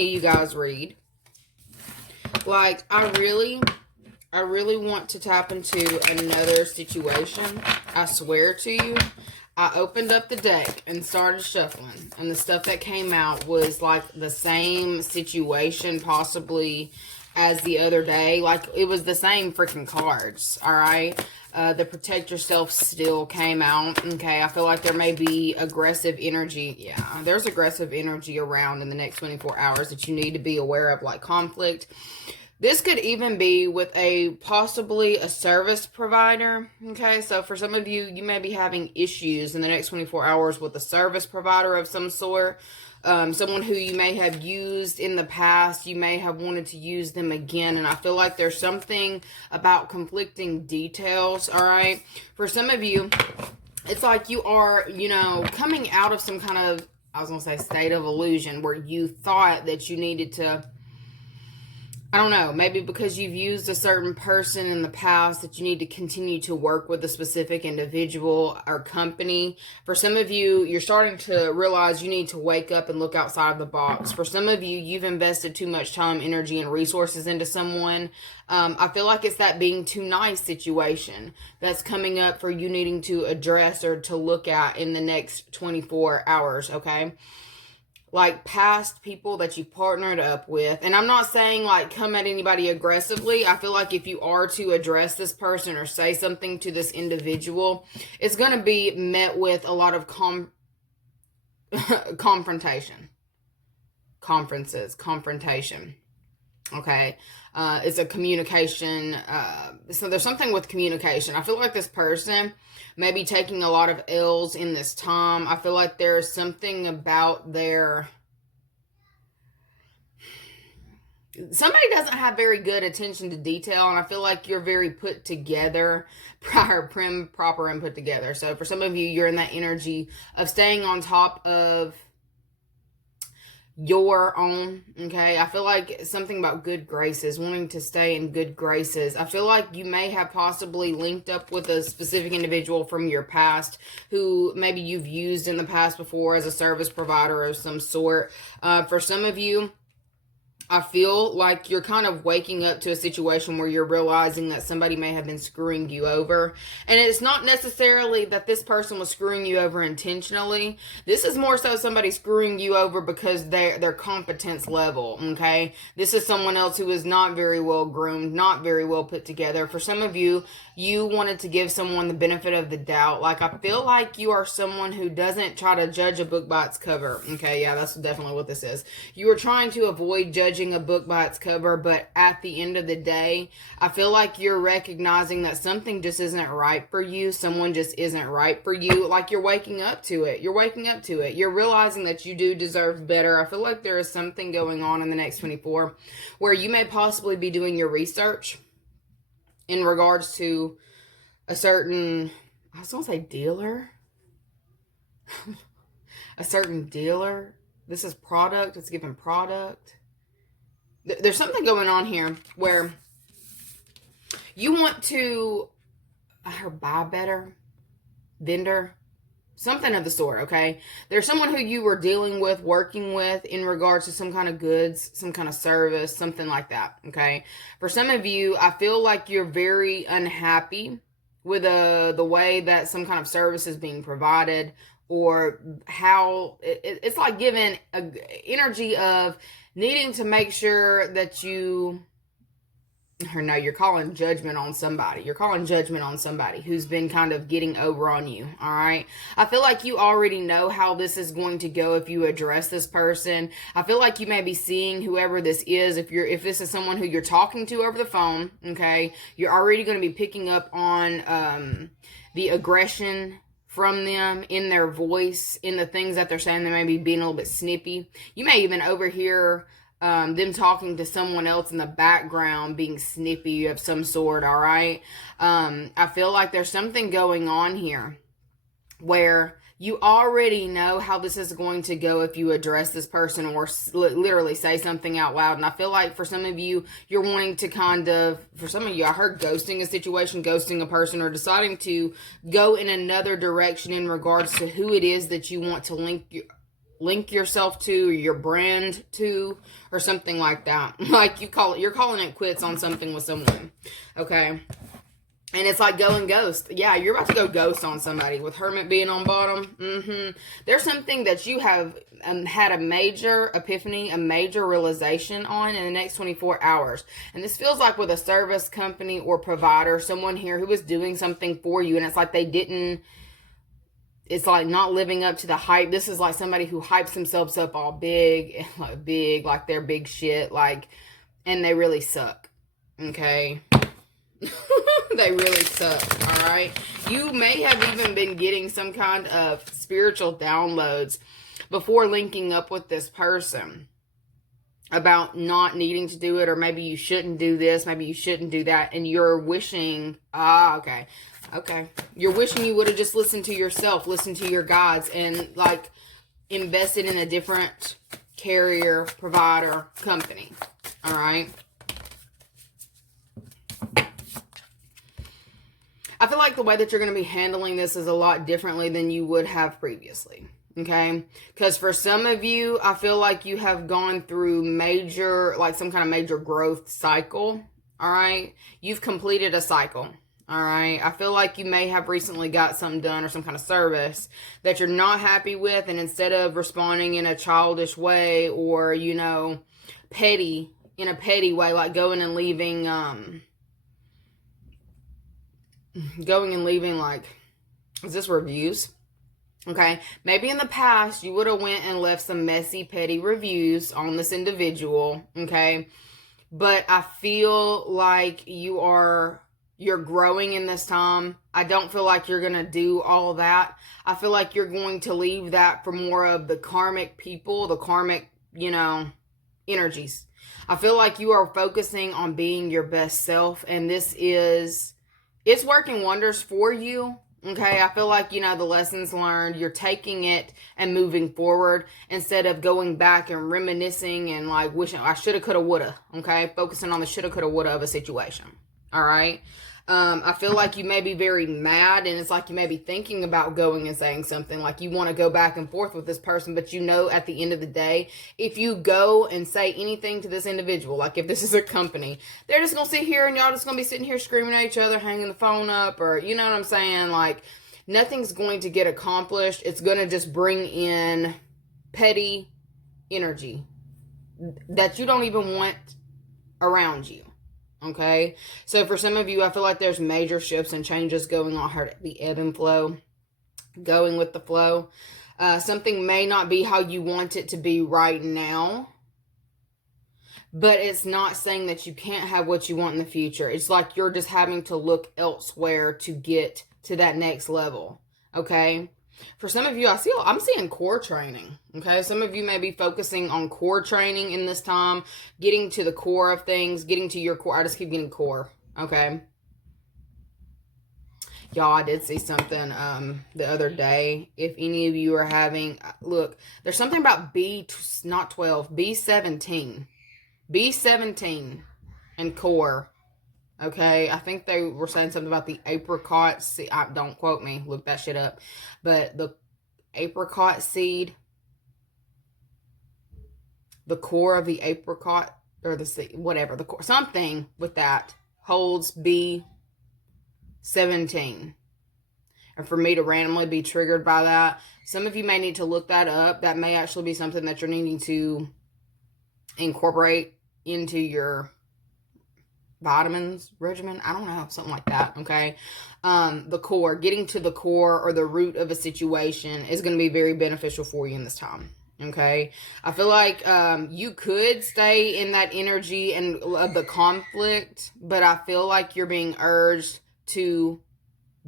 any of you guys read, like, I really want to tap into another situation. I swear to you, I opened up the deck and started shuffling, and the stuff that came out was like the same situation possibly as the other day. Like, it was the same freaking cards, all right? The protect yourself still came out, okay? I feel like there may be aggressive energy. Yeah, there's aggressive energy around in the next 24 hours that you need to be aware of, like conflict. This could even be with possibly a service provider, okay? So for some of you, you may be having issues in the next 24 hours with a service provider of some sort. Someone who you may have used in the past, you may have wanted to use them again. And I feel like there's something about conflicting details, all right? For some of you, it's like you are, coming out of some kind of, I was going to say state of illusion where you thought that you needed to, I don't know, maybe because you've used a certain person in the past that you need to continue to work with a specific individual or company. For some of you, you're starting to realize you need to wake up and look outside of the box. For some of you, you've invested too much time, energy, and resources into someone. I feel like it's that being too nice situation that's coming up for you needing to address or to look at in the next 24 hours, okay? Like past people that you partnered up with. And I'm not saying like come at anybody aggressively. I feel like if you are to address this person or say something to this individual, it's going to be met with a lot of confrontation. Confrontation. Okay. It's a communication. So there's something with communication. I feel like this person may be taking a lot of L's in this time. I feel like there's something about somebody doesn't have very good attention to detail, and I feel like you're very put together, proper and put together. So for some of you, you're in that energy of staying on top of your own, okay? I feel like something about good graces, wanting to stay in good graces. I feel like you may have possibly linked up with a specific individual from your past who maybe you've used in the past before as a service provider of some sort. For some of you, I feel like you're kind of waking up to a situation where you're realizing that somebody may have been screwing you over. And it's not necessarily that this person was screwing you over intentionally. This is more so somebody screwing you over because their competence level, okay? This is someone else who is not very well groomed, not very well put together. For some of you, you wanted to give someone the benefit of the doubt. Like, I feel like you are someone who doesn't try to judge a book by its cover. Okay, yeah, that's definitely what this is. You were trying to avoid judging a book by its cover, but at the end of the day, I feel like you're recognizing that something just isn't right for you. Someone just isn't right for you. Like, you're waking up to it. You're waking up to it. You're realizing that you do deserve better. I feel like there is something going on in the next 24 where you may possibly be doing your research in regards to a certain, I was going to say dealer. A certain dealer. This is product. It's giving product. There's something going on here where you want to buy better, vendor, something of the sort, okay? There's someone who you were dealing with, working with in regards to some kind of goods, some kind of service, something like that, okay? For some of you, I feel like you're very unhappy with the way that some kind of service is being provided, or how it's like giving an energy of needing to make sure that you're calling judgment on somebody. You're calling judgment on somebody who's been kind of getting over on you, all right? I feel like you already know how this is going to go if you address this person. I feel like you may be seeing whoever this is. If this is someone who you're talking to over the phone, okay, you're already going to be picking up on the aggression from them in their voice, in the things that they're saying. They may be being a little bit snippy. You may even overhear them talking to someone else in the background being snippy of some sort, all right? I feel like there's something going on here where you already know how this is going to go if you address this person or literally say something out loud. And I feel like for some of you, you're wanting to for some of you, I heard ghosting a situation, ghosting a person, or deciding to go in another direction in regards to who it is that you want to link link yourself to, or your brand to, or something like that. Like you're calling it quits on something with someone. Okay. And it's like going ghost. Yeah, you're about to go ghost on somebody with Hermit being on bottom. There's something that you have had a major epiphany, a major realization on in the next 24 hours. And this feels like with a service company or provider, someone here who is doing something for you. And it's like it's like not living up to the hype. This is like somebody who hypes themselves up all big, like they're big shit, like, and they really suck. Okay. They really suck, alright? You may have even been getting some kind of spiritual downloads before linking up with this person about not needing to do it, or maybe you shouldn't do this, maybe you shouldn't do that, and you're wishing, okay, you're wishing you would have just listened to yourself, listened to your guides, and like invested in a different carrier, provider, company, alright? I feel like the way that you're going to be handling this is a lot differently than you would have previously, okay? Because for some of you, I feel like you have gone through some kind of major growth cycle, all right? You've completed a cycle, all right? I feel like you may have recently got something done or some kind of service that you're not happy with, and instead of responding in a childish way or, in a petty way, like going and leaving, like, is this reviews? Okay, maybe in the past you would have went and left some messy, petty reviews on this individual, okay? But I feel like you're growing in this time. I don't feel like you're gonna do all that. I feel like you're going to leave that for more of the karmic people, the karmic, energies. I feel like you are focusing on being your best self, and it's working wonders for you, okay? I feel like, the lessons learned, you're taking it and moving forward instead of going back and reminiscing and, like, wishing, I shoulda, coulda, woulda, okay? Focusing on the shoulda, coulda, woulda of a situation, all right? I feel like you may be very mad, and it's like you may be thinking about going and saying something, like you want to go back and forth with this person, but at the end of the day, if you go and say anything to this individual, like if this is a company, they're just going to sit here and y'all just going to be sitting here screaming at each other, hanging the phone up, or you know what I'm saying? Like, nothing's going to get accomplished. It's going to just bring in petty energy that you don't even want around you. Okay, so for some of you, I feel like there's major shifts and changes going on here, the ebb and flow, going with the flow. Something may not be how you want it to be right now, but it's not saying that you can't have what you want in the future. It's like you're just having to look elsewhere to get to that next level, okay? For some of you, I'm seeing core training, okay? Some of you may be focusing on core training in this time, getting to the core of things, getting to your core. I just keep getting core, okay? Y'all, I did see something the other day. If any of you are having, look, there's something about B17. B17 and core. Okay, I think they were saying something about the apricot seed. Don't quote me, look that shit up. But the apricot seed, the core of the apricot, or the seed, whatever, the core, something with that holds B17. And for me to randomly be triggered by that, some of you may need to look that up. That may actually be something that you're needing to incorporate into your vitamins regimen. I don't know, something like that, okay? The core, getting to the core or the root of a situation is going to be very beneficial for you in this time, okay? I feel like you could stay in that energy and of the conflict, but I feel like you're being urged to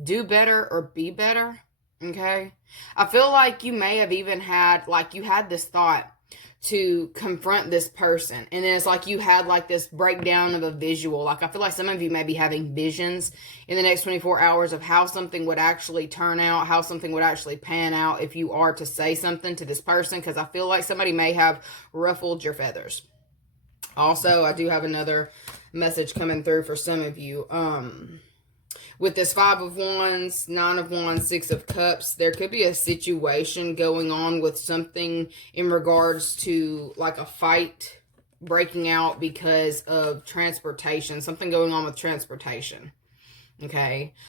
do better or be better, okay? I feel like you may have even had, like, you had this thought to confront this person, and then it's like you had like this breakdown of a visual. Like, I feel like some of you may be having visions in the next 24 hours of how something would actually turn out, how something would actually pan out if you are to say something to this person, because I feel like somebody may have ruffled your feathers. Also, I do have another message coming through for some of you. with this Five of Wands, Nine of Wands, Six of Cups, there could be a situation going on with something in regards to like a fight breaking out because of transportation. Something going on with transportation. Okay.